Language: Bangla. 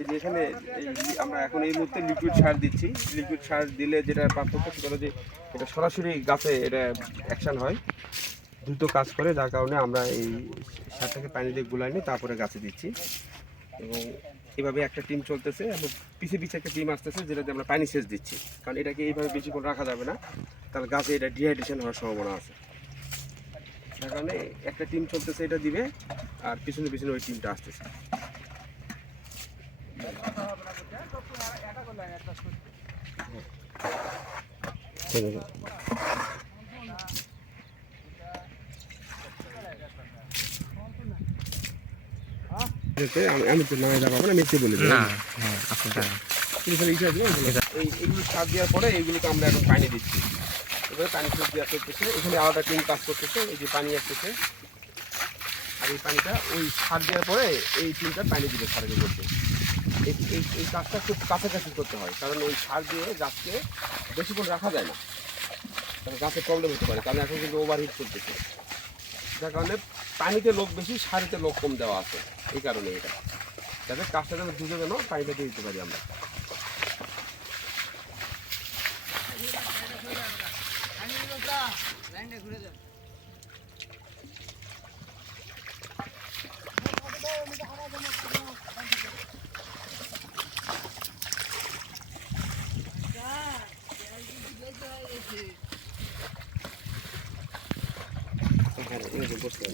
এই যে এখানে আমরা এখন এই মুহূর্তে লিকুইড সার দিচ্ছি। লিকুইড সার দিলে যেটা পার্থক্য সেটা যে এটা সরাসরি গাছে এটা অ্যাকশন হয়, দ্রুত কাজ করে, যার কারণে আমরা এই সারটাকে পানি দিয়ে গুলাই নিয়ে তারপরে গাছে দিচ্ছি। এবং এভাবে একটা টিম চলতেছে এবং পিছিয়ে পিছিয়ে একটা টিম আসতেছে যেটাতে আমরা পানি সেচ দিচ্ছি। কারণ এটাকে এইভাবে বেশিক্ষণ রাখা যাবে না, তাহলে গাছে এটা ডিহাইড্রেশন হওয়ার সম্ভাবনা আছে। যার কারণে একটা টিম চলতেছে এটা দিবে, আর পিছনে পিছনে ওই টিমটা আসতেছে। আমি- তো নয় যাব না মিথ্যে বলে না হ্যাঁ আপনি জানেন তুমি খালি ইটা দিও এই এগুলো সার দেওয়ার পরে এইগুলোকে আমরা এখন পানি দিচ্ছি এবারে পানি সেচ দেওয়া করতেছে এখানে আলাদা টিম কাজ করতেছে এই যে পানি আসতেছে আর এই পানিটা ওই সার দেওয়ার পরে এই টিমটা পানি দিবে সারের করতে এই এই- কাজটা খুব কাছাকাছি করতে হয় কারণ ওই সার দিয়ে গাছকে বেশিক্ষণ রাখা যায় না কারণ গাছের প্রবলেম হতে পারে কারণ এখন কিন্তু ওভারহিট চলতেছে যার কারণে পানিতে লোক বেশি সারেতে লোক কম দেওয়া আছে এই কারণে এটা যাতে কাজটা যেন দুজনে যেন পানিটা দিয়ে দিতে পারি আমরা এখানে বসতে।